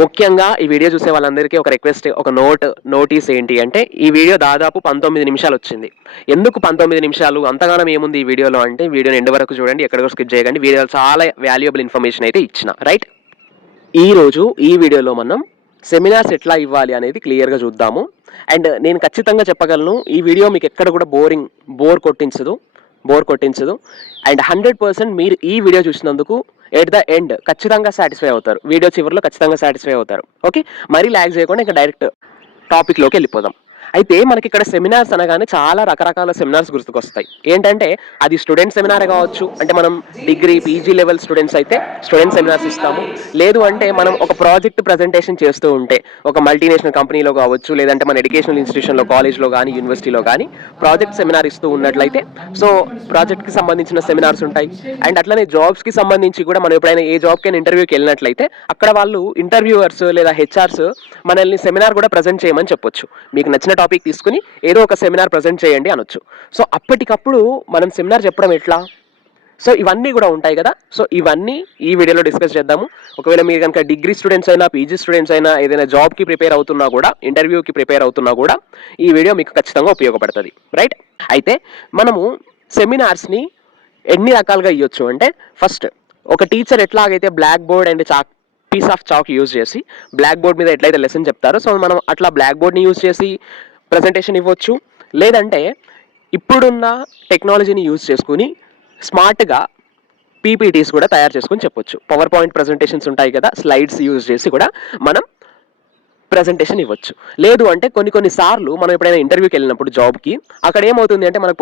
ముఖ్యంగా ఈ వీడియో చూసే వాళ్ళందరికీ ఒక రిక్వెస్ట్, ఒక నోటీస్ ఏంటి అంటే, ఈ వీడియో దాదాపు 19 నిమిషాలు వచ్చింది. ఎందుకు 19 నిమిషాలు? అంతగానం ఏముంది ఈ వీడియోలో అంటే, వీడియోని ఎండ్ వరకు చూడండి, ఎక్కడ కూడా స్కిప్ చేయకండి. వీడియోలో చాలా వాల్యుయబుల్ ఇన్ఫర్మేషన్ అయితే ఇచ్చిన, రైట్? ఈ రోజు ఈ వీడియోలో మనం సెమినార్స్ ఎట్లా ఇవ్వాలి అనేది క్లియర్గా చూద్దాము. అండ్ నేను ఖచ్చితంగా చెప్పగలను, ఈ వీడియో మీకు ఎక్కడ కూడా బోర్ కొట్టించదు. అండ్ 100% మీరు ఈ వీడియో చూసినందుకు ఎట్ ద ఎండ్ ఖచ్చితంగా సాటిస్ఫై అవుతారు. వీడియో చివరిలో ఖచ్చితంగా సాటిస్ఫై అవుతారు. ఓకే, మరీ ల్యాగ్ చేయకుండా ఇంకా డైరెక్ట్ టాపిక్లోకి వెళ్ళిపోదాం. అయితే మనకి ఇక్కడ సెమినార్స్ అనగానే చాలా రకరకాల సెమినార్స్ గుర్తుకొస్తాయి. ఏంటంటే అది స్టూడెంట్ సెమినార్ కావచ్చు, అంటే మనం డిగ్రీ పీజీ లెవెల్ స్టూడెంట్స్ అయితే స్టూడెంట్ సెమినార్స్ ఇస్తాము. లేదు అంటే మనం ఒక ప్రాజెక్ట్ ప్రజెంటేషన్ చేస్తూ ఉంటే ఒక మల్టీనేషనల్ కంపెనీలో కావచ్చు, లేదంటే మన ఎడ్యుకేషనల్ ఇన్స్టిట్యూషన్లో, కాలేజ్లో కానీ, యూనివర్సిటీలో కానీ ప్రాజెక్ట్ సెమినార్ ఇస్తూ ఉన్నట్లయితే సో ప్రాజెక్ట్కి సంబంధించిన సెమినార్స్ ఉంటాయి. అండ్ అట్లనే జాబ్స్కి సంబంధించి కూడా మనం ఎప్పుడైనా ఏ జాబ్కైనా ఇంటర్వ్యూకి వెళ్ళినట్లయితే అక్కడ వాళ్ళు ఇంటర్వ్యూవర్స్ లేదా హెచ్ఆర్స్ మనల్ని సెమినార్ కూడా ప్రజెంట్ చేయమని చెప్పొచ్చు. మీకు నచ్చిన టాపిక్ తీసుకుని ఏదో ఒక సెమినార్ ప్రజెంట్ చేయండి అనొచ్చు. సో అప్పటికప్పుడు మనం సెమినార్ చెప్పడం ఎట్లా? సో ఇవన్నీ కూడా ఉంటాయి కదా. సో ఇవన్నీ ఈ వీడియోలో డిస్కస్ చేద్దాము. ఒకవేళ మీరు కనుక డిగ్రీ స్టూడెంట్స్ అయినా, పీజీ స్టూడెంట్స్ అయినా, ఏదైనా జాబ్కి ప్రిపేర్ అవుతున్నా కూడా, ఇంటర్వ్యూకి ప్రిపేర్ అవుతున్నా కూడా ఈ వీడియో మీకు ఖచ్చితంగా ఉపయోగపడుతుంది, రైట్? అయితే మనము సెమినార్స్ని ఎన్ని రకాలుగా ఇవ్వచ్చు అంటే, ఫస్ట్ ఒక టీచర్ ఎట్లాగైతే black board and piece of chalk use చేసి బ్లాక్ బోర్డ్ మీద ఎట్లయితే లెసన్ చెప్తారో, సో మనం అట్లా బ్లాక్ బోర్డ్ని యూజ్ చేసి ప్రజెంటేషన్ ఇవ్వచ్చు. లేదంటే ఇప్పుడున్న టెక్నాలజీని యూజ్ చేసుకుని స్మార్ట్గా పీపీటీస్ కూడా తయారు చేసుకుని చెప్పొచ్చు. పవర్ పాయింట్ ప్రజెంటేషన్స్ ఉంటాయి కదా, స్లైడ్స్ యూజ్ చేసి కూడా మనం ప్రజెంటేషన్ ఇవ్వచ్చు. లేదు అంటే కొన్ని సార్లు మనం ఎప్పుడైనా ఇంటర్వ్యూకి వెళ్ళినప్పుడు జాబ్కి, అక్కడ ఏమవుతుంది అంటే మనకు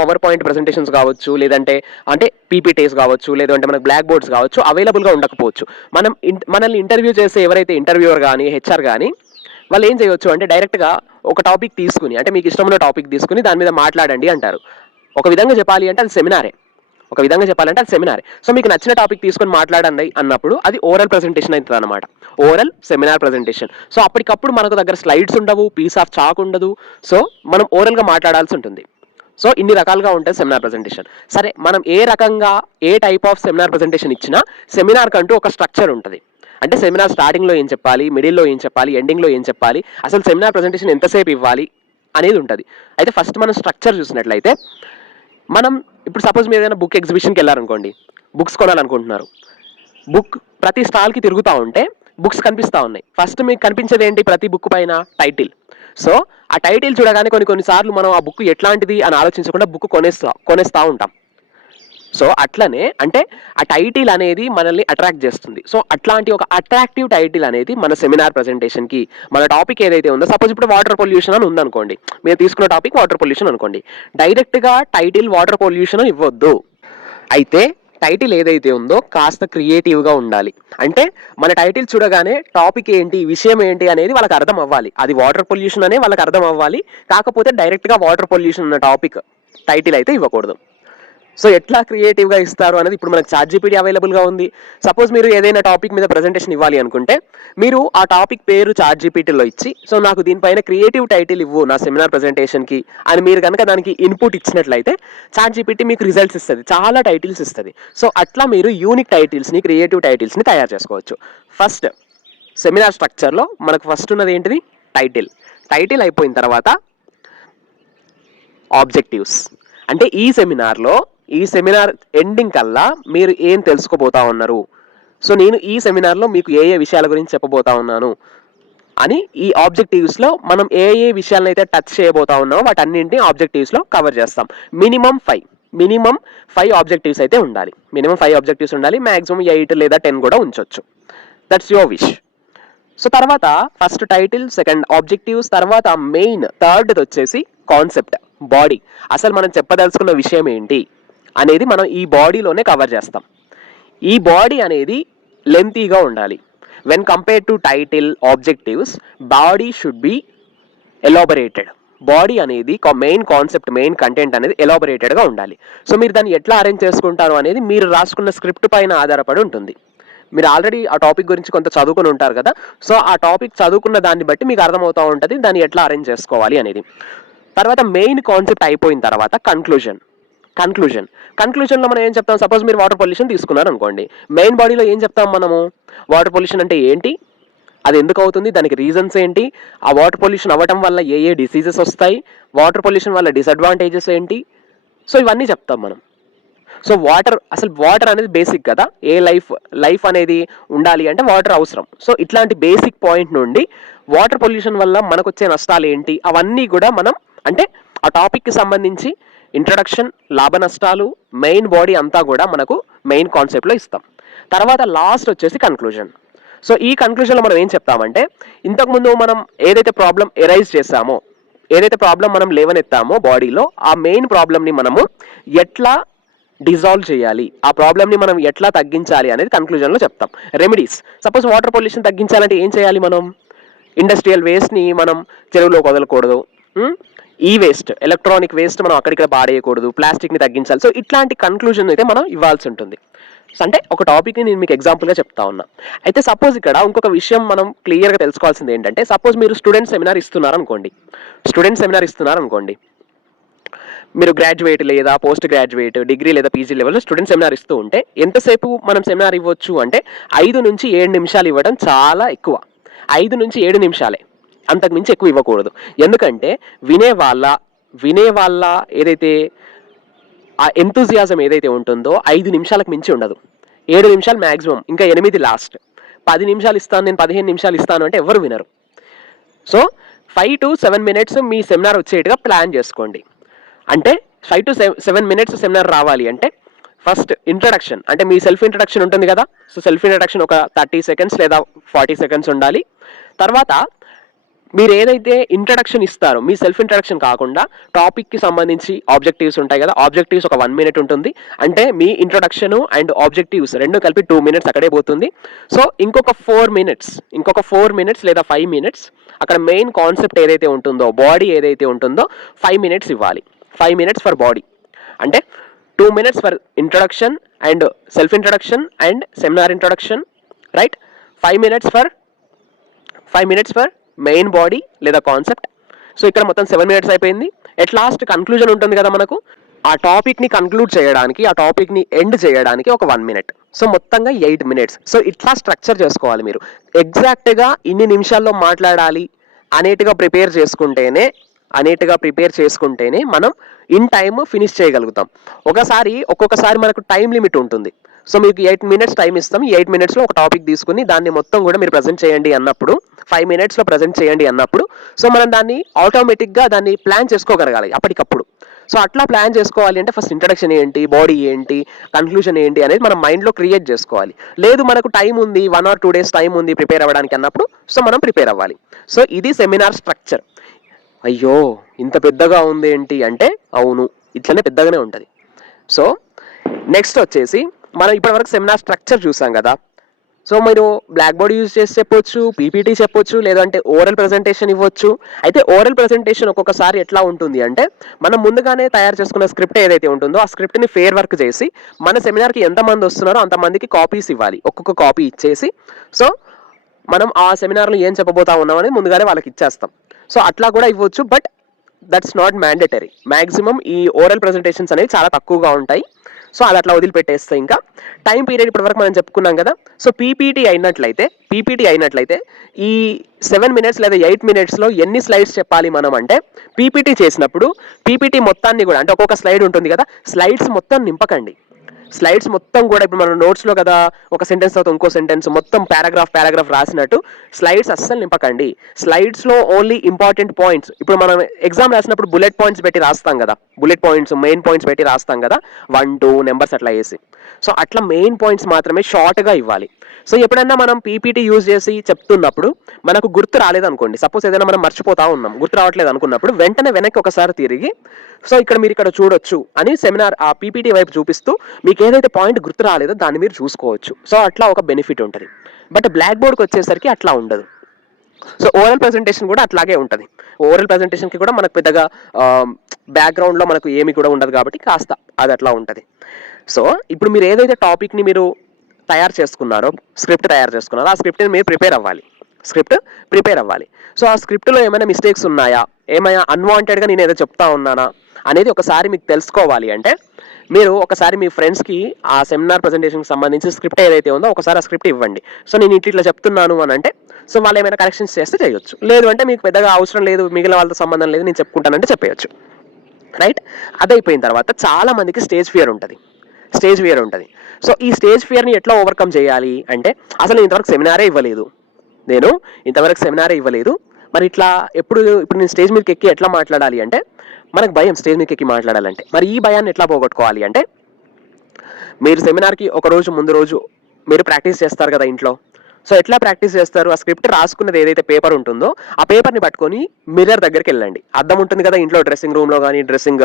పవర్ పాయింట్ ప్రజెంటేషన్స్ కావచ్చు, లేదంటే అంటే పీపీటీస్ కావచ్చు, లేదంటే మనకు బ్లాక్ బోర్డ్స్ కావచ్చు, అవైలబుల్గా ఉండకపోవచ్చు. మనల్ని ఇంటర్వ్యూ చేసే ఎవరైతే ఇంటర్వ్యూవర్ కానీ, హెచ్ఆర్ కానీ, వాళ్ళు ఏం చేయవచ్చు అంటే డైరెక్ట్గా ఒక టాపిక్ తీసుకుని, అంటే మీకు ఇష్టమైన టాపిక్ తీసుకుని దాని మీద మాట్లాడండి అంటారు. ఒక విధంగా చెప్పాలి అంటే అది సెమినారే. సో మీకు నచ్చిన టాపిక్ తీసుకొని మాట్లాడండి అన్నప్పుడు అది ఓరల్ ప్రజెంటేషన్ అవుతుంది అనమాట. Oral seminar presentation. సో అప్పటికప్పుడు మనకు దగ్గర స్లైడ్స్ ఉండవు, పీస్ ఆఫ్ చాక్ ఉండదు. సో మనం ఓరల్గా మాట్లాడాల్సి ఉంటుంది. సో ఇన్ని రకాలుగా ఉంటుంది సెమినార్ ప్రజెంటేషన్. సరే, మనం ఏ టైప్ ఆఫ్ సెమినార్ ప్రజెంటేషన్ ఇచ్చినా సెమినార్ కంటూ ఒక స్ట్రక్చర్ ఉంటుంది. అంటే సెమినార్ స్టార్టింగ్లో ఏం చెప్పాలి, మిడిల్లో ఏం చెప్పాలి, ఎండింగ్లో ఏం చెప్పాలి, అసలు సెమినార్ ప్రజెంటేషన్ ఎంతసేపు ఇవ్వాలి అనేది ఉంటుంది. అయితే ఫస్ట్ మనం స్ట్రక్చర్ చూసినట్లయితే, మనం ఇప్పుడు సపోజ్ మీరు ఏదైనా బుక్ ఎగ్జిబిషన్కి వెళ్ళారనుకోండి, బుక్స్ కొనాలనుకుంటున్నారు. బుక్ ప్రతి స్టాల్కి తిరుగుతూ ఉంటే బుక్స్ కనిపిస్తూ ఉన్నాయి. ఫస్ట్ మీకు కనిపించేది ఏంటి? ప్రతి బుక్ పైన టైటిల్. సో ఆ టైటిల్ చూడగానే కొన్నిసార్లు మనం ఆ బుక్ ఎట్లాంటిది అని ఆలోచించకుండా బుక్ కొనేస్తూ ఉంటాం. సో అట్లనే అంటే ఆ టైటిల్ అనేది మనల్ని అట్రాక్ట్ చేస్తుంది. సో అట్లాంటి ఒక అట్రాక్టివ్ టైటిల్ అనేది మన సెమినార్ ప్రజెంటేషన్కి, మన టాపిక్ ఏదైతే ఉందో, సపోజ్ ఇప్పుడు వాటర్ పొల్యూషన్ అని ఉందనుకోండి, మీరు తీసుకున్న టాపిక్ వాటర్ పొల్యూషన్ అనుకోండి, డైరెక్ట్గా టైటిల్ వాటర్ పొల్యూషన్ ఇవ్వద్దు. అయితే టైటిల్ ఏదైతే ఉందో కాస్త క్రియేటివ్గా ఉండాలి. అంటే మన టైటిల్ చూడగానే టాపిక్ ఏంటి, విషయం ఏంటి అనేది వాళ్ళకి అర్థం అవ్వాలి. అది వాటర్ పొల్యూషన్ అనే వాళ్ళకి అర్థం అవ్వాలి. కాకపోతే డైరెక్ట్గా వాటర్ పొల్యూషన్ అన్న టాపిక్ టైటిల్ అయితే ఇవ్వకూడదు. సో ఎట్లా క్రియేటివ్గా ఇస్తారు అనేది ఇప్పుడు మనకు ChatGPT అవైలబుల్గా ఉంది. సపోజ్ మీరు ఏదైనా టాపిక్ మీద ప్రజెంటేషన్ ఇవ్వాలి అనుకుంటే, మీరు ఆ టాపిక్ పేరు ChatGPTలో ఇచ్చి, సో నాకు దీనిపైన క్రియేటివ్ టైటిల్ ఇవ్వు నా సెమినార్ ప్రజెంటేషన్కి అని మీరు కనుక దానికి ఇన్పుట్ ఇచ్చినట్లయితే ChatGPT మీకు రిజల్ట్స్ ఇస్తుంది, చాలా టైటిల్స్ ఇస్తుంది. సో అట్లా మీరు యూనిక్ టైటిల్స్ని, క్రియేటివ్ టైటిల్స్ని తయారు చేసుకోవచ్చు. ఫస్ట్ సెమినార్ స్ట్రక్చర్లో మనకు ఫస్ట్ ఉన్నది ఏంటిది? టైటిల్ అయిపోయిన తర్వాత ఆబ్జెక్టివ్స్. అంటే ఈ సెమినార్ ఎండింగ్ కల్లా మీరు ఏం తెలుసుకోబోతా ఉన్నారు, సో నేను ఈ సెమినార్లో మీకు ఏ విషయాల గురించి చెప్పబోతా ఉన్నాను అని ఈ ఆబ్జెక్టివ్స్లో మనం ఏ విషయాలను అయితే టచ్ చేయబోతా ఉన్నామో వాటన్నింటినీ ఆబ్జెక్టివ్స్లో కవర్ చేస్తాం. మినిమం 5 ఆబ్జెక్టివ్స్ అయితే ఉండాలి. మ్యాక్సిమం 8 లేదా 10 కూడా ఉంచవచ్చు. That's your wish. సో తర్వాత ఫస్ట్ టైటిల్, సెకండ్ ఆబ్జెక్టివ్స్, తర్వాత మెయిన్ థర్డ్ది వచ్చేసి కాన్సెప్ట్, బాడీ. అసలు మనం చెప్పదలుచుకున్న విషయం ఏంటి అనేది మనం ఈ బాడీలోనే కవర్ చేస్తాం. ఈ బాడీ అనేది లెంతీగా ఉండాలి. When compare to title, objectives, body should be elaborated. Body అనేది మెయిన్ కాన్సెప్ట్, మెయిన్ కంటెంట్ అనేది ఎలాబొరేటెడ్గా ఉండాలి. సో మీరు దాన్ని ఎట్లా అరేంజ్ చేసుకుంటారు అనేది మీరు రాసుకున్న స్క్రిప్ట్ పైన ఆధారపడి ఉంటుంది. మీరు ఆల్రెడీ ఆ టాపిక్ గురించి కొంత చదువుకుని ఉంటారు కదా. సో ఆ టాపిక్ చదువుకున్న దాన్ని బట్టి మీకు అర్థమవుతూ ఉంటుంది దాన్ని ఎట్లా అరేంజ్ చేసుకోవాలి అనేది. తర్వాత మెయిన్ కాన్సెప్ట్ అయిపోయిన తర్వాత కన్క్లూజన్లో మనం ఏం చెప్తాం? సపోజ్ మీరు వాటర్ పొల్యూషన్ తీసుకున్నారు అనుకోండి, మెయిన్ బాడీలో ఏం చెప్తాం మనము? వాటర్ పొల్యూషన్ అంటే ఏంటి, అది ఎందుకు అవుతుంది, దానికి రీజన్స్ ఏంటి, ఆ వాటర్ పొల్యూషన్ అవ్వటం వల్ల ఏ ఏ డిసీజెస్ వస్తాయి, వాటర్ పొల్యూషన్ వల్ల డిసడ్వాంటేజెస్ ఏంటి, సో ఇవన్నీ చెప్తాం మనం. సో వాటర్ అనేది బేసిక్ కదా, ఏ లైఫ్ అనేది ఉండాలి అంటే వాటర్ అవసరం. సో ఇట్లాంటి బేసిక్ పాయింట్ నుండి వాటర్ పొల్యూషన్ వల్ల మనకు వచ్చే నష్టాలు ఏంటి అవన్నీ కూడా మనం అంటే ఆ టాపిక్కి సంబంధించి ఇంట్రడక్షన్, లాభ నష్టాలు, మెయిన్ బాడీ అంతా కూడా మనకు మెయిన్ కాన్సెప్ట్లో ఇస్తాం. తర్వాత లాస్ట్ వచ్చేసి కన్క్లూజన్. సో ఈ కన్క్లూజన్లో మనం ఏం చెప్తామంటే, ఇంతకుముందు మనం ఏదైతే ప్రాబ్లం ఎరైజ్ చేసామో, ఏదైతే ప్రాబ్లం మనం లేవనెత్తామో బాడీలో, ఆ మెయిన్ ప్రాబ్లమ్ని మనము ఎట్లా డిజాల్వ్ చేయాలి, ఆ ప్రాబ్లమ్ని మనం ఎట్లా తగ్గించాలి అనేది కన్క్లూజన్లో చెప్తాం. రెమెడీస్, సపోజ్ వాటర్ పొల్యూషన్ తగ్గించాలంటే ఏం చేయాలి, మనం ఇండస్ట్రియల్ వేస్ట్ని మనం చెరువులోకి వదలకూడదు, ఈ వేస్ట్ ఎలక్ట్రానిక్ వేస్ట్ మనం అక్కడిక్కడ పాడేయకూడదు, ప్లాస్టిక్ని తగ్గించాలి. సో ఇట్లాంటి కన్క్లూజన్ అయితే మనం ఇవ్వాల్సి ఉంటుంది. అంటే ఒక టాపిక్ని నేను మీకు ఎగ్జాంపుల్గా చెప్తా ఉన్నా. అయితే సపోజ్ ఇక్కడ ఇంకొక విషయం మనం క్లియర్గా తెలుసుకోవాల్సింది ఏంటంటే, సపోజ్ మీరు స్టూడెంట్ సెమినార్ ఇస్తున్నారనుకోండి, మీరు గ్రాడ్యుయేట్ లేదా పోస్ట్ గ్రాడ్యుయేట్, డిగ్రీ లేదా పీజీ లెవెల్లో స్టూడెంట్ సెమినార్ ఇస్తూ ఉంటే ఎంతసేపు మనం సెమినార్ ఇవ్వచ్చు అంటే 5 నుంచి 7 నిమిషాలు ఇవ్వడం చాలా ఎక్కువ. 5 నుంచి 7 నిమిషాలే, అంతకుమించి ఎక్కువ ఇవ్వకూడదు. ఎందుకంటే వినే వాళ్ళ ఏదైతే ఆ ఎంతూజియాజం ఏదైతే ఉంటుందో 5 నిమిషాలకు మించి ఉండదు. 7 నిమిషాలు మ్యాక్సిమం, ఇంకా 8 లాస్ట్. 10 నిమిషాలు ఇస్తాను, నేను 15 నిమిషాలు ఇస్తాను అంటే ఎవరు వినరు. సో 5 to 7 minutes మీ సెమినార్ వచ్చేట్టుగా ప్లాన్ చేసుకోండి. అంటే 5 to 7 minutes సెమినార్ రావాలి అంటే ఫస్ట్ ఇంట్రడక్షన్, అంటే మీ సెల్ఫ్ ఇంట్రడక్షన్ ఉంటుంది కదా, సో సెల్ఫ్ ఇంట్రడక్షన్ ఒక 30 seconds లేదా 40 seconds ఉండాలి. తర్వాత మీరు ఏదైతే ఇంట్రడక్షన్ ఇస్తారో, మీ సెల్ఫ్ ఇంట్రడక్షన్ కాకుండా టాపిక్కి సంబంధించి ఆబ్జెక్టివ్స్ ఉంటాయి కదా, ఆబ్జెక్టివ్స్ ఒక 1 minute ఉంటుంది. అంటే మీ ఇంట్రడక్షన్ అండ్ ఆబ్జెక్టివ్స్ రెండు కలిపి 2 minutes అక్కడే పోతుంది. సో ఇంకొక 4 minutes లేదా 5 minutes అక్కడ మెయిన్ కాన్సెప్ట్ ఏదైతే ఉంటుందో, బాడీ ఏదైతే ఉంటుందో 5 minutes ఇవ్వాలి. 5 minutes ఫర్ బాడీ, అంటే 2 minutes for introduction and self introduction and seminar introduction, right? 5 minutes for main body లేదా కాన్సెప్ట్. సో ఇక్కడ మొత్తం 7 minutes అయిపోయింది. ఎట్ లాస్ట్ కన్క్లూజన్ ఉంటుంది కదా మనకు, ఆ టాపిక్ని కన్క్లూడ్ చేయడానికి, ఆ టాపిక్ని ఎండ్ చేయడానికి ఒక 1 minute. సో మొత్తంగా 8 minutes. సో ఇట్లా స్ట్రక్చర్ చేసుకోవాలి మీరు. ఎగ్జాక్ట్గా ఇన్ని నిమిషాల్లో మాట్లాడాలి అనేటుగా ప్రిపేర్ చేసుకుంటేనే మనం ఇన్ టైమ్ ఫినిష్ చేయగలుగుతాం. ఒక్కొక్కసారి మనకు టైం లిమిట్ ఉంటుంది. సో మీకు 8 minutes టైం ఇస్తాం. ఈ 8 minutesలో ఒక టాపిక్ తీసుకుని దాన్ని మొత్తం కూడా మీరు ప్రజెంట్ చేయండి అన్నప్పుడు, 5 minutesలో ప్రజెంట్ చేయండి అన్నప్పుడు, సో మనం దాన్ని ఆటోమేటిక్గా దాన్ని ప్లాన్ చేసుకోగలగాలి అప్పటికప్పుడు. సో అట్లా ప్లాన్ చేసుకోవాలి అంటే ఫస్ట్ ఇంట్రడక్షన్ ఏంటి, బాడీ ఏంటి, కన్క్లూజన్ ఏంటి అనేది మనం మైండ్లో క్రియేట్ చేసుకోవాలి. లేదు మనకు టైం ఉంది, 1 or 2 days టైం ఉంది ప్రిపేర్ అవ్వడానికి అన్నప్పుడు, సో మనం ప్రిపేర్ అవ్వాలి. సో ఇది సెమినార్ స్ట్రక్చర్. అయ్యో ఇంత పెద్దగా ఉంది ఏంటి అంటే, అవును ఇట్లనే పెద్దగానే ఉంటుంది. సో నెక్స్ట్ వచ్చేసి మనం ఇప్పటివరకు సెమినార్ స్ట్రక్చర్ చూసాం కదా. సో మీరు బ్లాక్ బోర్డ్ యూజ్ చేసి చెప్పొచ్చు, పీపీటీ చెప్పొచ్చు, లేదంటే ఓరల్ ప్రజెంటేషన్ ఇవ్వచ్చు. అయితే ఓరల్ ప్రజెంటేషన్ ఒక్కొక్కసారి ఎట్లా ఉంటుంది అంటే, మనం ముందుగానే తయారు చేసుకున్న స్క్రిప్ట్ ఏదైతే ఉంటుందో ఆ స్క్రిప్ట్ని ఫేర్ వర్క్ చేసి మన సెమినార్కి ఎంతమంది వస్తున్నారో అంతమందికి కాపీస్ ఇవ్వాలి. ఒక్కొక్క కాపీ ఇచ్చేసి సో మనం ఆ సెమినార్లో ఏం చెప్పబోతా ఉన్నామని ముందుగానే వాళ్ళకి ఇచ్చేస్తాం. సో అట్లా కూడా ఇవ్వచ్చు, but that's not mandatory. Maximum ఈ ఓరల్ ప్రజెంటేషన్స్ అనేవి చాలా తక్కువగా ఉంటాయి. సో అది అట్లా వదిలిపెట్టేస్తే ఇంకా టైం పీరియడ్ ఇప్పటివరకు మనం చెప్పుకున్నాం కదా. సో పీపీటీ అయినట్లయితే ఈ 7 minutes లేదా 8 minutesలో ఎన్ని స్లైడ్స్ చెప్పాలి మనం అంటే, పీపీటీ చేసినప్పుడు పీపీటీ మొత్తాన్ని కూడా, అంటే ఒక్కొక్క స్లైడ్ ఉంటుంది కదా, స్లైడ్స్ మొత్తం నింపకండి. స్లైడ్స్ మొత్తం కూడా ఇప్పుడు మనం నోట్స్లో కదా ఒక సెంటెన్స్ తర్వాత ఇంకో సెంటెన్స్ మొత్తం పారాగ్రాఫ్ రాసినట్టు స్లైడ్స్ అస్సలు నింపకండి. స్లైడ్స్లో ఓన్లీ ఇంపార్టెంట్ పాయింట్స్, ఇప్పుడు మనం ఎగ్జామ్ రాసినప్పుడు బుల్లెట్ పాయింట్స్ పెట్టి రాస్తాం కదా, మెయిన్ పాయింట్స్ పెట్టి రాస్తాం కదా, 1, 2 నెంబర్స్ అట్లా వేసి. సో అట్లా మెయిన్ పాయింట్స్ మాత్రమే షార్ట్గా ఇవ్వాలి. సో ఎప్పుడన్నా మనం పీపీటీ యూజ్ చేసి చెప్తున్నప్పుడు మనకు గుర్తు రాలేదనుకోండి, సపోజ్ ఏదైనా మనం మర్చిపోతా ఉన్నాం, గుర్తు రావట్లేదు అనుకున్నప్పుడు వెంటనే వెనక్కి ఒకసారి తిరిగి సో మీరు ఇక్కడ చూడొచ్చు అని సెమినార్ ఆ పీపీటీ వైపు చూపిస్తూ మీకు ఏదైతే పాయింట్ గుర్తు రాలేదో దాన్ని మీరు చూసుకోవచ్చు. సో అట్లా ఒక బెనిఫిట్ ఉంటుంది. బట్ బ్లాక్ బోర్డ్కి వచ్చేసరికి అట్లా ఉండదు. సో ఓరల్ ప్రజెంటేషన్ కూడా అట్లాగే ఉంటుంది. ఓరల్ ప్రజెంటేషన్కి కూడా మనకు పెద్దగా బ్యాక్గ్రౌండ్లో మనకు ఏమి కూడా ఉండదు కాబట్టి కాస్త అది అట్లా ఉంటుంది. సో ఇప్పుడు మీరు ఏదైతే టాపిక్ని మీరు స్క్రిప్ట్ తయారు చేసుకున్నారో ఆ స్క్రిప్ట్ని మీరు ప్రిపేర్ అవ్వాలి. సో ఆ స్క్రిప్ట్లో ఏమైనా మిస్టేక్స్ ఉన్నాయా, ఏమైనా అన్వాంటెడ్గా నేను ఏదో చెప్తా ఉన్నానా అనేది ఒకసారి మీకు తెలుసుకోవాలి అంటే మీరు ఒకసారి మీ ఫ్రెండ్స్కి ఆ సెమినార్ ప్రజెంటేషన్కి సంబంధించి స్క్రిప్ట్ ఏదైతే ఉందో ఒకసారి ఆ స్క్రిప్ట్ ఇవ్వండి. సో నేను ఇట్లా చెప్తున్నాను అని అంటే సో వాళ్ళు ఏమైనా కరెక్షన్స్ చేస్తే చేయొచ్చు. లేదు అంటే మీకు పెద్దగా అవసరం లేదు, మిగిలిన వాళ్ళతో సంబంధం లేదు, నేను చెప్పుకుంటానంటే చెప్పేయచ్చు. రైట్? అదైపోయిన తర్వాత చాలా మందికి స్టేజ్ ఫియర్ ఉంటుంది. సో ఈ స్టేజ్ ఫియర్ని ఎట్లా ఓవర్కమ్ చేయాలి అంటే, అసలు నేను ఇంతవరకు సెమినారే ఇవ్వలేదు, మరి ఇప్పుడు నేను స్టేజ్ మీదకి ఎక్కి ఎట్లా మాట్లాడాలి అంటే, మనకు భయం స్టేజ్ మీదకి ఎక్కి మాట్లాడాలంటే. మరి ఈ భయాన్ని ఎట్లా పోగొట్టుకోవాలి అంటే, మీరు సెమినార్కి ఒక రోజు ముందు రోజు మీరు ప్రాక్టీస్ చేస్తారు కదా ఇంట్లో. సో ఎట్లా ప్రాక్టీస్ చేస్తారు? ఆ స్క్రిప్ట్ రాసుకున్నది ఏదైతే పేపర్ ఉంటుందో ఆ పేపర్ని పట్టుకొని మిర్రర్ దగ్గరికి వెళ్ళండి. అద్దం ఉంటుంది కదా ఇంట్లో, డ్రెస్సింగ్ రూమ్లో కానీ డ్రెస్సింగ్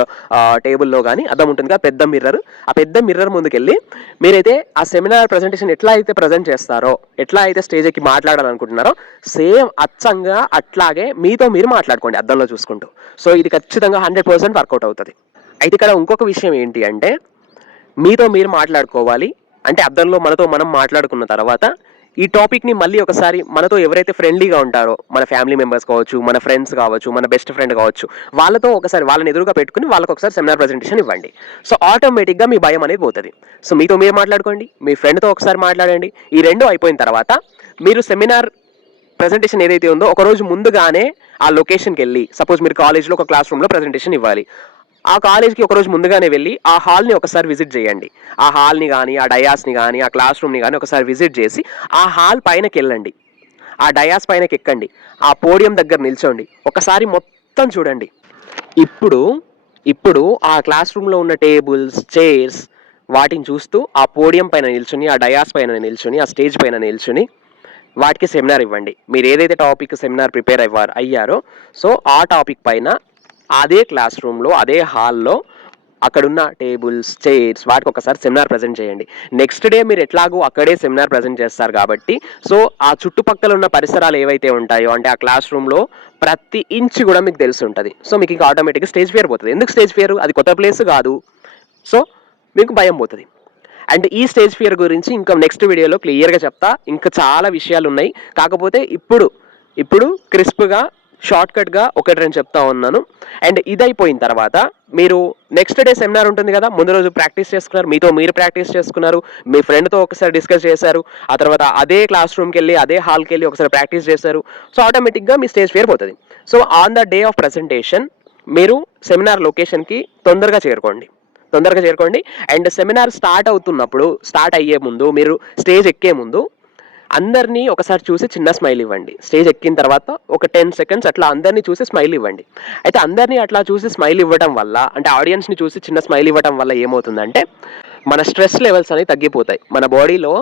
టేబుల్లో కానీ అద్దం ఉంటుంది కదా, పెద్ద మిర్రర్. ఆ పెద్ద మిర్రర్ ముందుకెళ్ళి మీరైతే ఆ సెమినార్ ప్రజెంటేషన్ ఎట్లా అయితే ప్రజెంట్ చేస్తారో, ఎట్లా అయితే స్టేజ్ ఎక్కి మాట్లాడాలనుకుంటున్నారో సేమ్ అచ్చంగా అట్లాగే మీతో మీరు మాట్లాడుకోండి అద్దంలో చూసుకుంటూ. సో ఇది ఖచ్చితంగా 100% వర్కౌట్ అవుతుంది. అయితే ఇక్కడ ఇంకొక విషయం ఏంటి అంటే, మీతో మీరు మాట్లాడుకోవాలి అంటే అద్దంలో మనతో మనం మాట్లాడుకున్న తర్వాత ఈ టాపిక్ని మళ్ళీ ఒకసారి మనతో ఎవరైతే ఫ్రెండ్లీగా ఉంటారో, మన ఫ్యామిలీ మెంబర్స్ కావచ్చు, మన ఫ్రెండ్స్ కావచ్చు, మన బెస్ట్ ఫ్రెండ్ కావచ్చు, వాళ్ళతో ఒకసారి వాళ్ళని ఎదురుగా పెట్టుకుని వాళ్ళకి ఒకసారి సెమినార్ ప్రజెంటేషన్ ఇవ్వండి. సో ఆటోమేటిక్గా మీ భయం అనేది పోతుంది. సో మీతో మీరు మాట్లాడుకోండి, మీ ఫ్రెండ్తో ఒకసారి మాట్లాడండి. ఈ రెండు అయిపోయిన తర్వాత మీరు సెమినార్ ప్రజెంటేషన్ ఏదైతే ఉందో ఒకరోజు ముందుగానే ఆ లొకేషన్కి వెళ్ళి, సపోజ్ మీరు కాలేజ్లో ఒక క్లాస్ రూమ్లో ప్రజెంటేషన్ ఇవ్వాలి, ఆ కాలేజ్కి ఒకరోజు ముందుగానే వెళ్ళి ఆ హాల్ని ఒకసారి విజిట్ చేయండి. ఆ హాల్ని కానీ, ఆ డయాస్ని కానీ, ఆ క్లాస్ రూమ్ని కానీ ఒకసారి విజిట్ చేసి ఆ హాల్ పైనకి వెళ్ళండి, ఆ డయాస్ పైనకి ఎక్కండి, ఆ పోడియం దగ్గర నిల్చోండి, ఒకసారి మొత్తం చూడండి. ఇప్పుడు ఆ క్లాస్ రూమ్లో ఉన్న టేబుల్స్, చైర్స్ వాటిని చూస్తూ ఆ పోడియం పైన నిల్చుని, ఆ డయాస్ పైన నిల్చుని, ఆ స్టేజ్ పైన నిల్చుని వాటికి సెమినార్ ఇవ్వండి. మీరు ఏదైతే టాపిక్ సెమినార్ ప్రిపేర్ అయ్యారో సో ఆ టాపిక్ పైన అదే క్లాస్ రూమ్లో, అదే హాల్లో అక్కడున్న టేబుల్స్, చైర్స్ వాటికి ఒకసారి సెమినార్ ప్రజెంట్ చేయండి. నెక్స్ట్ డే మీరు ఎట్లాగో అక్కడే సెమినార్ ప్రజెంట్ చేస్తారు కాబట్టి సో ఆ చుట్టుపక్కల ఉన్న పరిసరాలు ఏవైతే ఉంటాయో అంటే ఆ క్లాస్ రూమ్లో ప్రతి ఇంచ్ కూడా మీకు తెలిసి ఉంటుంది. సో మీకు ఇంకా ఆటోమేటిక్గా స్టేజ్ ఫియర్ పోతుంది. ఎందుకు స్టేజ్ ఫియర్? అది కొత్త ప్లేస్ కాదు, సో మీకు భయం పోతుంది. అండ్ ఈ స్టేజ్ ఫియర్ గురించి ఇంకా నెక్స్ట్ వీడియోలో క్లియర్గా చెప్తా. ఇంకా చాలా విషయాలు ఉన్నాయి, కాకపోతే ఇప్పుడు క్రిస్ప్గా షార్ట్కట్గా ఒకటి రెండు చెప్తా ఉన్నాను. అండ్ ఇది అయిపోయిన తర్వాత మీరు నెక్స్ట్ డే సెమినార్ ఉంటుంది కదా, ముందు రోజు ప్రాక్టీస్ చేసుకున్నారు, మీతో మీరు ప్రాక్టీస్ చేసుకున్నారు, మీ ఫ్రెండ్తో ఒకసారి డిస్కస్ చేశారు, ఆ తర్వాత అదే క్లాస్ రూమ్కి వెళ్ళి అదే హాల్కి వెళ్ళి ఒకసారి ప్రాక్టీస్ చేశారు. సో ఆటోమేటిక్గా మీ స్టేజ్ ఫియర్ పోతుంది. So on the day of presentation మీరు సెమినార్ లొకేషన్కి తొందరగా చేరుకోండి. అండ్ సెమినార్ స్టార్ట్ అయ్యే ముందు, మీరు స్టేజ్ ఎక్కే ముందు అందరినీ ఒకసారి చూసి చిన్న స్మైల్ ఇవ్వండి. స్టేజ్ ఎక్కిన తర్వాత ఒక 10 seconds అట్లా అందరినీ చూసి స్మైల్ ఇవ్వండి. అయితే అందరినీ అట్లా చూసి స్మైల్ ఇవ్వడం వల్ల, అంటే ఆడియన్స్ని చూసి చిన్న స్మైల్ ఇవ్వడం వల్ల ఏమవుతుందంటే మన స్ట్రెస్ లెవెల్స్ అనేవి తగ్గిపోతాయి. మన బాడీలో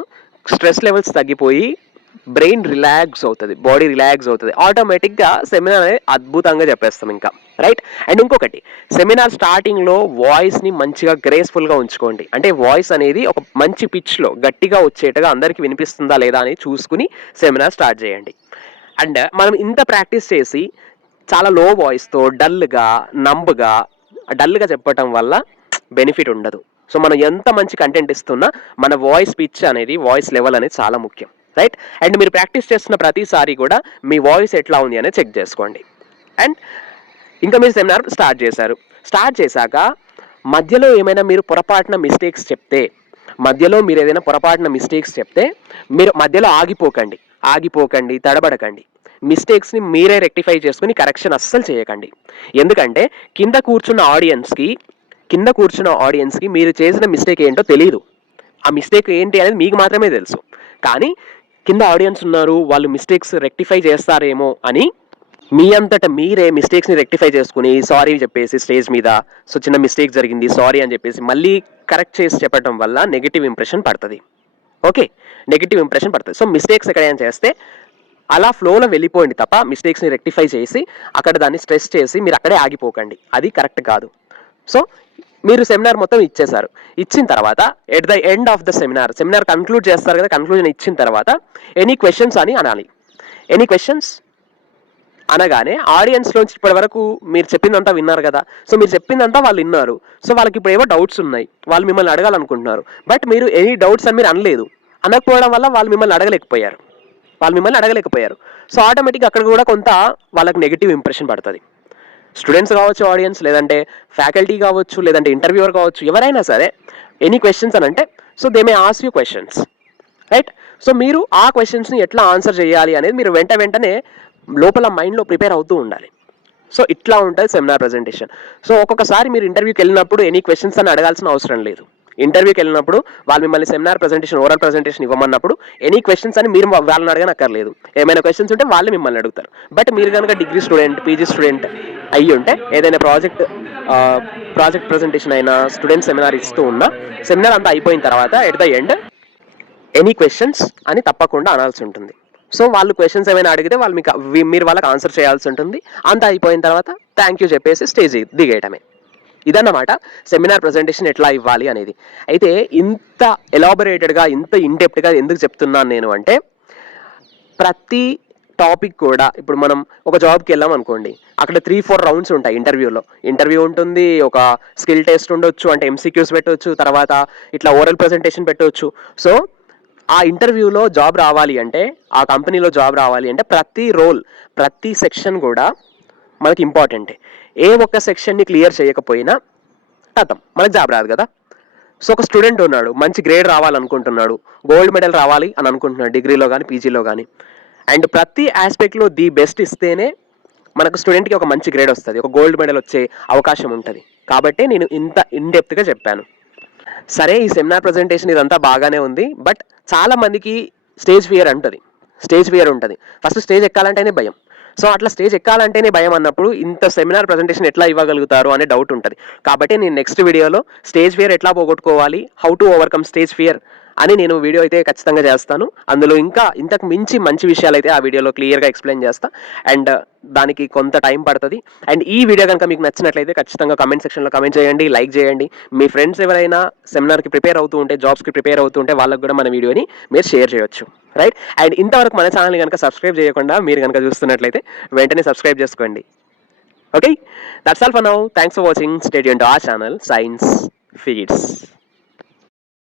స్ట్రెస్ లెవెల్స్ తగ్గిపోయి బ్రెయిన్ రిలాక్స్ అవుతుంది, బాడీ రిలాక్స్ అవుతుంది. ఆటోమేటిక్గా సెమినార్ అనేది అద్భుతంగా చెప్పేస్తాం ఇంకా. రైట్? అండ్ ఇంకొకటి, సెమినార్ స్టార్టింగ్లో వాయిస్ని మంచిగా గ్రేస్ఫుల్గా ఉంచుకోండి. అంటే వాయిస్ అనేది ఒక మంచి పిచ్లో గట్టిగా వచ్చేట్టుగా అందరికీ వినిపిస్తుందా లేదా అని చూసుకుని సెమినార్ స్టార్ట్ చేయండి. అండ్ మనం ఇంత ప్రాక్టీస్ చేసి చాలా లో వాయిస్తో డల్గా చెప్పటం వల్ల బెనిఫిట్ ఉండదు. సో మనం ఎంత మంచి కంటెంట్ ఇస్తున్నా మన వాయిస్ పిచ్ అనేది, వాయిస్ లెవెల్ అనేది చాలా ముఖ్యం. రైట్? అండ్ మీరు ప్రాక్టీస్ చేస్తున్న ప్రతిసారి కూడా మీ వాయిస్ ఎట్లా ఉంది అనేది చెక్ చేసుకోండి. అండ్ ఇంకా మీరు సెమినార్ స్టార్ట్ చేశాక మధ్యలో ఏమైనా మీరు పొరపాటున మిస్టేక్స్ చెప్తే మీరు మధ్యలో ఆగిపోకండి, తడబడకండి. మిస్టేక్స్ని మీరే రెక్టిఫై చేసుకుని కరెక్షన్ అస్సలు చేయకండి. ఎందుకంటే కింద కూర్చున్న ఆడియన్స్కి మీరు చేసిన మిస్టేక్ ఏంటో తెలియదు. ఆ మిస్టేక్ ఏంటి అనేది మీకు మాత్రమే తెలుసు. కానీ కింద ఆడియన్స్ ఉన్నారు, వాళ్ళు మిస్టేక్స్ రెక్టిఫై చేస్తారేమో అని మీ అంతటా మీరే మిస్టేక్స్ని రెక్టిఫై చేసుకుని సారీ చెప్పేసి స్టేజ్ మీద సో చిన్న మిస్టేక్ జరిగింది సారీ అని చెప్పేసి మళ్ళీ కరెక్ట్ చేసి చెప్పడం వల్ల నెగిటివ్ ఇంప్రెషన్ పడుతుంది. సో మిస్టేక్స్ ఎక్కడైనా చేస్తే అలా ఫ్లోలో వెళ్ళిపోండి తప్ప మిస్టేక్స్ని రెక్టిఫై చేసి అక్కడ దాన్ని స్ట్రెస్ చేసి మీరు అక్కడే ఆగిపోకండి. అది కరెక్ట్ కాదు. సో మీరు సెమినార్ మొత్తం ఇచ్చిన తర్వాత at the end of the seminar conclude చేస్తారు కదా, కన్క్లూజన్ ఇచ్చిన తర్వాత ఎనీ క్వశ్చన్స్ అని అనాలి. ఎనీ క్వశ్చన్స్ అనగానే ఆడియన్స్లోంచి ఇప్పటి వరకు మీరు చెప్పిందంతా విన్నారు కదా, సో మీరు చెప్పిందంతా వాళ్ళు విన్నారు. సో వాళ్ళకి ఇప్పుడు ఏవో డౌట్స్ ఉన్నాయి, వాళ్ళు మిమ్మల్ని అడగాలనుకుంటున్నారు. బట్ మీరు ఎనీ డౌట్స్ అని మీరు అనకపోవడం వల్ల వాళ్ళు మిమ్మల్ని అడగలేకపోయారు. సో ఆటోమేటిక్గా అక్కడ కూడా కొంత వాళ్ళకి నెగిటివ్ ఇంప్రెషన్ పడుతుంది. స్టూడెంట్స్ కావచ్చు ఆడియన్స్, లేదంటే ఫ్యాకల్టీ కావచ్చు, లేదంటే ఇంటర్వ్యూవర్ కావచ్చు, ఎవరైనా సరే ఎనీ క్వశ్చన్స్ అని అంటే so they may ask you questions, right? So మీరు ఆ క్వశ్చన్స్ని ఎట్లా ఆన్సర్ చేయాలి అనేది మీరు వెంటనే లోపల మైండ్లో ప్రిపేర్ అవుతూ ఉండాలి. సో ఇట్లా ఉంటుంది సెమినార్ ప్రజెంటేషన్. సో ఒక్కొక్కసారి మీరు ఇంటర్వ్యూకి వెళ్ళినప్పుడు ఎనీ క్వశ్చన్స్ అని అడగాల్సిన అవసరం లేదు. ఇంటర్వ్యూకి వెళ్ళినప్పుడు వాళ్ళు మిమ్మల్ని సెమినార్ ప్రజెంటేషన్, ఓరల్ ప్రజెంటేషన్ ఇవ్వమన్నప్పుడు ఎనీ క్వశ్చన్స్ అని మీరు వాళ్ళని అడగనక్కర్లేదు. ఏమైనా క్వశ్చన్స్ ఉంటే వాళ్ళు మిమ్మల్ని అడుగుతారు. బట్ మీరు కనుక డిగ్రీ స్టూడెంట్, పీజీ స్టూడెంట్ అయ్యి ఉంటే ఏదైనా ప్రాజెక్ట్ ప్రజెంటేషన్ అయినా, స్టూడెంట్ సెమినార్ ఇస్తూ ఉన్నా, సెమినార్ అంతా అయిపోయిన తర్వాత at the end any questions అని తప్పకుండా అనాల్సి ఉంటుంది. సో వాళ్ళు క్వశ్చన్స్ ఏమైనా అడిగితే మీరు వాళ్ళకి ఆన్సర్ చేయాల్సి ఉంటుంది. అంతా అయిపోయిన తర్వాత థ్యాంక్ యూ చెప్పేసి స్టేజ్ దిగేయటమే. ఇదన్నమాట సెమినార్ ప్రజెంటేషన్ ఎట్లా ఇవ్వాలి అనేది. అయితే ఇంత ఎలాబొరేటెడ్గా, ఇంత ఇన్డెప్త్గా ఎందుకు చెప్తున్నాను నేను అంటే, ప్రతి టాపిక్ కూడా ఇప్పుడు మనం ఒక జాబ్కి వెళ్ళాం అనుకోండి, అక్కడ 3-4 రౌండ్స్ ఉంటాయి ఇంటర్వ్యూలో. ఇంటర్వ్యూ ఉంటుంది, ఒక స్కిల్ టెస్ట్ ఉండొచ్చు, అంటే ఎంసీక్యూస్ పెట్టవచ్చు, తర్వాత ఇట్లా ఓరల్ ప్రజెంటేషన్ పెట్టవచ్చు. సో ఆ ఇంటర్వ్యూలో జాబ్ రావాలి అంటే, ఆ కంపెనీలో జాబ్ రావాలి అంటే ప్రతి రోల్, ప్రతి సెక్షన్ కూడా మనకి ఇంపార్టెంటే. ఏ ఒక్క సెక్షన్ని క్లియర్ చేయకపోయినా కథం, మనకు జాబ్ రాదు కదా. సో ఒక స్టూడెంట్ ఉన్నాడు, మంచి గ్రేడ్ రావాలనుకుంటున్నాడు, గోల్డ్ మెడల్ రావాలి అని అనుకుంటున్నాడు డిగ్రీలో కానీ పీజీలో కానీ, అండ్ ప్రతి ఆస్పెక్ట్లో ది బెస్ట్ ఇస్తేనే మనకు స్టూడెంట్కి ఒక మంచి గ్రేడ్ వస్తుంది, ఒక గోల్డ్ మెడల్ వచ్చే అవకాశం ఉంటుంది. కాబట్టి నేను ఇంత ఇన్డెప్త్గా చెప్పాను. సరే, ఈ సెమినార్ ప్రజెంటేషన్ ఇదంతా బాగానే ఉంది, బట్ చాలా మందికి స్టేజ్ ఫియర్ ఉంటుంది. ఫస్ట్ స్టేజ్ ఎక్కాలంటేనే భయం. సో అట్లా స్టేజ్ ఎక్కాలంటేనే భయం అన్నప్పుడు ఇంత సెమినార్ ప్రజెంటేషన్ ఎట్లా ఇవ్వగలుగుతారు అనే డౌట్ ఉంటుంది. కాబట్టి నేను నెక్స్ట్ వీడియోలో స్టేజ్ ఫియర్ ఎట్లా పోగొట్టుకోవాలి, how to overcome stage fear అని నేను వీడియో అయితే ఖచ్చితంగా చేస్తాను. అందులో ఇంకా ఇంతకు మించి మంచి విషయాలు అయితే ఆ వీడియోలో క్లియర్గా ఎక్స్ప్లెయిన్ చేస్తా. అండ్ దానికి కొంత టైం పడుతుంది. అండ్ ఈ వీడియో కనుక మీకు నచ్చినట్లయితే ఖచ్చితంగా కమెంట్ సెక్షన్లో కమెంట్ చేయండి, లైక్ చేయండి. మీ ఫ్రెండ్స్ ఎవరైనా సెమినార్కి ప్రిపేర్ అవుతూ ఉంటే, జాబ్స్కి ప్రిపేర్ అవుతూ ఉంటే వాళ్ళకి కూడా మన వీడియోని మీరు షేర్ చేయొచ్చు, రైట్? అండ్ ఇంతవరకు మన ఛానల్ని కనుక సబ్స్క్రైబ్ చేయకుండా మీరు కనుక చూస్తున్నట్లయితే వెంటనే సబ్స్క్రైబ్ చేసుకోండి. Okay, that's all for now. Thanks for watching. Stay tuned to our channel science feeds.